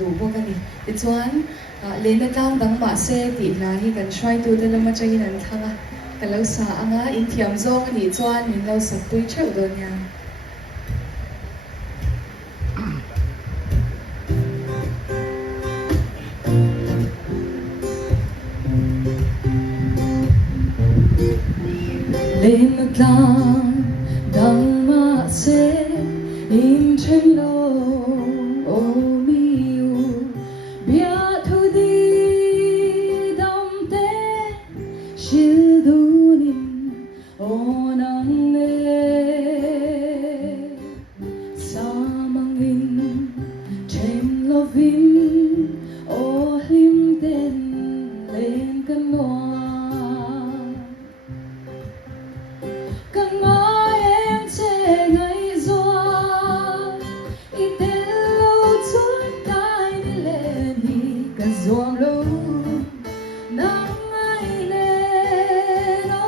ดูพวกกันนี่ติดชวนเล่นตั้งดังมาเซตินะที่กันช่วยตัวเดินมาใจนั้นทั้งกันแล้วสาอ่ะอินเทียมโซกันนี่ชวนนี่เราสักปุยเชื่อโดนยังเล่นตั้งดังมาเซอินเทนโลโอมิวเบียทุดีดำเตชิดูนินโอนังเนสามังอินเทมโลวินโอลิมเดนเล่นกันวาZoom lo nang ai le no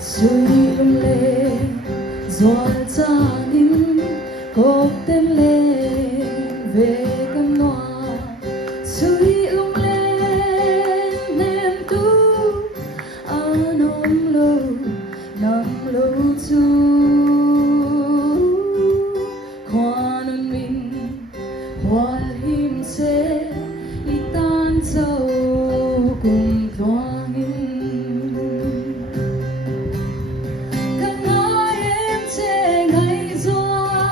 Sui lum le Zoal cha nim Kok ten le Ve kan noa Sui lum le Nem tu Anom lo Nam lo tu While him say itan sao kung tuangin Kangai em che ngai zoa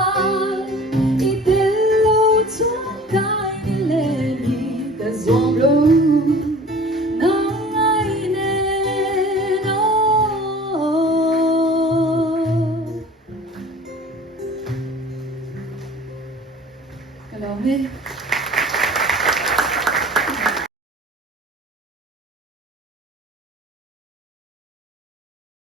Itelo tuang kai ni le ni ka zom lo Nang ai ne no Hello,